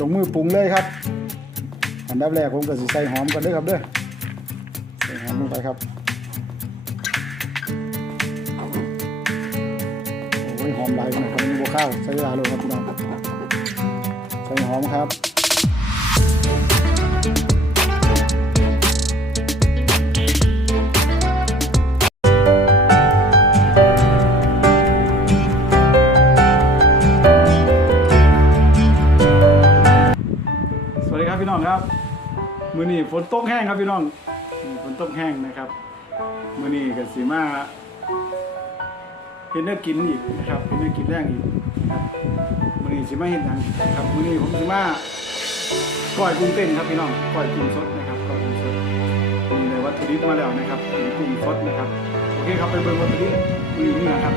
ลงมือปรุงเลยครับ อันดับแรกผมก็สิใส่หอมก่อนเลยครับเด้อใส่หอมลงไปครับโอ้ยหอมหลายนะครับมีบัวข้าวใส่เวลาเลยครับพี่น้องใส่หอมครับ มือนี้ฝนตกแห้งครับพี่น้องฝนตกแห้งนะครับมือนี้กับสีมาเห็นเนื้อกินอีกนะครับเห็นเนื้อกินแรงอีกนะครับมือนี้สีมาเห็นหนังนะครับมือนี้ผมสีมาก้อยกุ้งเต้นครับพี่น้องก้อยกุ้งสดนะครับก้อยกุ้งสดมีในวัตถุดิบมาแล้วนะครับเป็นกุ้งสดนะครับโอเคครับไปเบิ่งวัตถุดิบมือนี้นี่นะครับ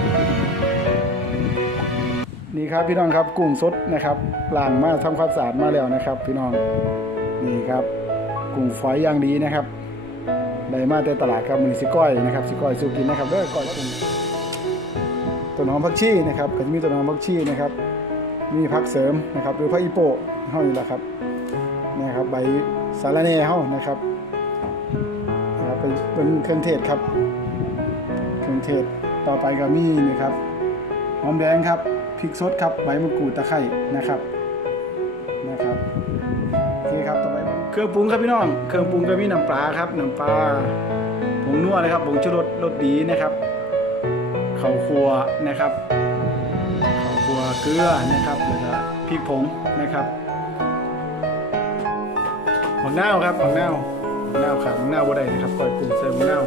นี่ครับพี่น้องครับกุ้งสดนะครับล้างมาทำความสะอาดมาแล้วนะครับ พี่น้องนี่ครับ กุ้งฝอยอย่างดีนะครับได้มาแต่ตลาดครับมือสิก้อยนะครับสิก้อยสูกินนะครับเด้อก้อยกุ้งต้นหอมผักชีนะครับก็จะมีต้นหอมผักชีนะครับ มีผักเสริมนะครับหรือผักอีโปะเฮานี่แหละครับนี่ครับใบสาระแหน่เฮานะครับนะครับเป็นเป็นเครื่องเทศครับ เครื่องเทศต่อไปก็มีนี่ครับหอมแดงครับพริกสดครับใบมะกรูดตะไคร้นะครับนะครับ เครื่องปรุงครับพี่น้อง เครื่องปรุงก็มีน้ำปลาครับน้ำปลาผงนัวนะครับผงชูรสรสดีนะครับข้าวคั่วนะครับข้าวคั่วเกลือนะครับแล้วก็พริกผงนะครับมะนาวครับมะนาวมะนาวขาดมะนาวบ่ได้นะครับก้อยกุ้งใส่มะนาว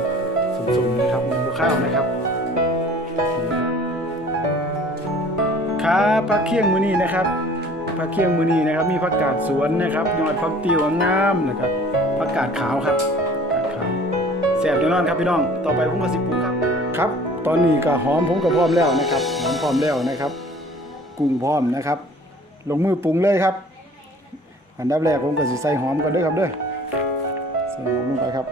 สมๆนะครับมีบัวข้าวนะครับครับผักเคียงมือนี้นะครับ ผักเคียงมือนี้นะครับ มีผักกาดสวนนะครับยอดผักติวงามนะครับผักกาดขาวครับผักกาดขาวแซ่บแน่นอนครับพี่น้อง ต่อไปผมก็สิบปรุงครับครับ ตอนนี้ก็หอมผมก็พร้อมแล้วนะครับหอมพร้อมแล้วนะครับ กุ้งพร้อมนะครับ ลงมือปรุงเลยครับ อันดับแรกผมก็สิใส่หอมก่อนด้อครับด้อใส่หอมลงไปครับ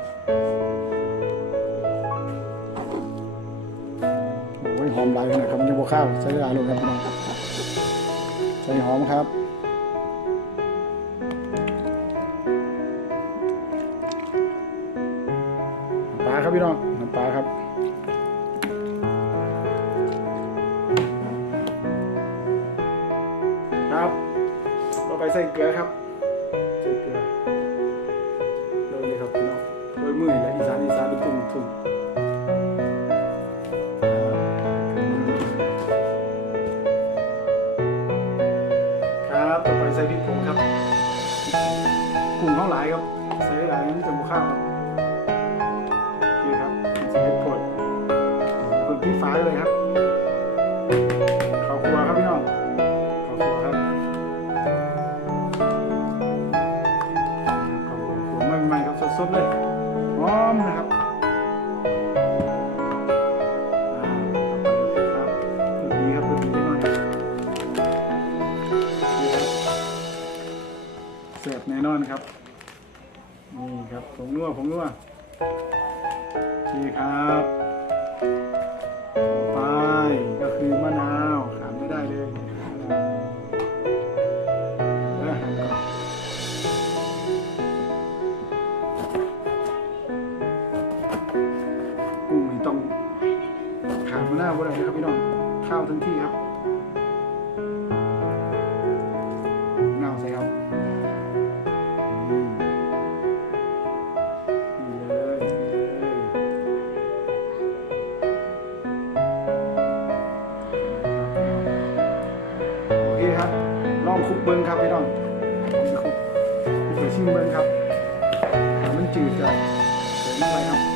โอ้ยหอมหลายขนาดครับยังบ่ข้าวใส่เวลาลงครับพี่น้องใส่หอมครับ ครับพี่น้องน้ำปลาครับครับต่อไปใส่เกลือครับใส่เกลือโดยเลยครับพี่น้องโดยมือและอีสานอีสานเป็นตุ่มตุ่มครับต่อไปใส่พริกผงครับกุ้งข้าวหลายครับใส่หลายนี่จะบุข้าว ที่ฝาเลยครับข้าวครัวครับพี่น้องข้าวครัวครับข้าวครัวใหม่ๆครับสดๆเลยหอมนะครับอ่าต่อไปครับรสดีครับรสดีแน่นอนครับนี่ครับเสิร์ฟแน่นอนครับ นี่ครับผงนัวผงนัวโอเคครับามบ่ได้เลยครับพี่น้องข้าวทั้งที่ครับมะนาวใส่ครับเลยนี่เลยโอเคครับลองคุกเบิ้งครับพี่น้องผมจะคลุกคุกไปชิมเบิ้งครับมันจืดจะเสริมไปครับ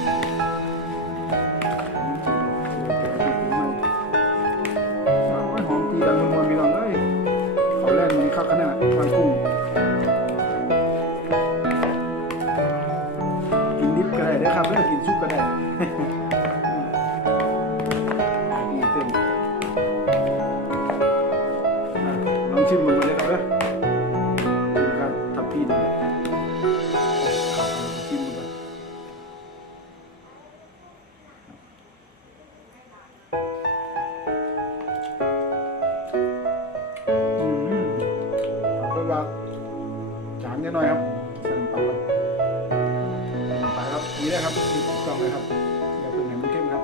ขาแรกมันข้าวขนาดมังกุ้งกินดิบก็ได้นะครับเด้อกินซุปก็ได้ น่อยครับใส่น้ำปลาครับปลาครับนี่นะครับนี่ถูกต้องเลยครับอย่าเพิ่งให้มันเข้มครับ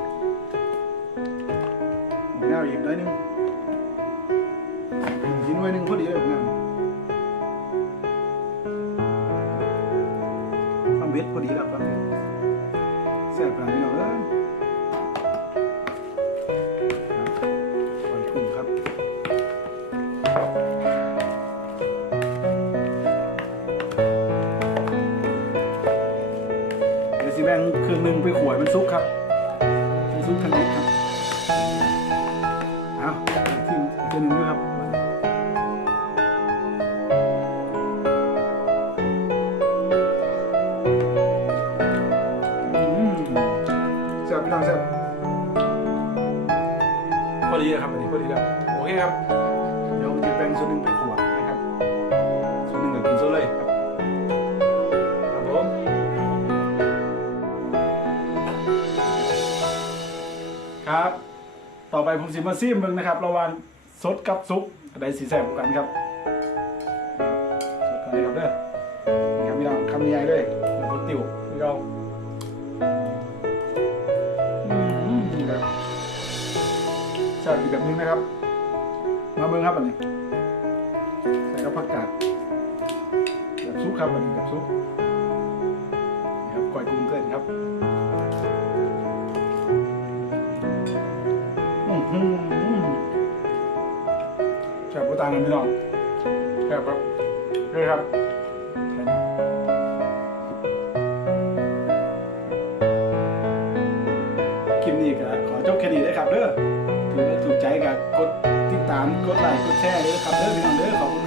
หมกแนวอีกหน่อยนึงกินหน่วยหนึงพอดีเลยผมนะความเบ็ดพอดีแล้วครับแซ่บขนาดนี้เนาะเอ้ย งเครื่องหนึ่งไปขวยมันซุกครับมันซุกทันทีครับเอาทีมเครื่องหนึ่งด้วยครับอืมแซ่บพี่น้องแซ่บพอดีเลยครับอันนี้พอดีแล้วโอเคครับ เดี๋ยวจะแบ่งส่วนหนึ่งไปขวด ต่อไปผมสิมาซิมเบิ่งนะครับ ระหว่างสดกับซุปอันใดสีแซ่บกันครับสดกันเลยครับเด้อนี่ครับพี่น้องคำนี้ใหญ่เลยเดี๋ยวผมติวพี่น้องอืมนี่ครับแซ่บอีกแบบนึงนะครับ มาเบิ่งครับอันนี้ใส่กับผักกาดแบบซุปครับอันนี้แบบซุปนี่ครับก้อยกุ้งเกินครับ แซ่บกูตางกันพี่น้องแบครับนี่ครับคลิปนี้ก็ขอจบแค่นี้เลยครับเด้อถือว่าถูกใจก็กดติดตามกดไลค์กดแชร์เลยครับเด้อพี่น้องเด้อขอบคุณ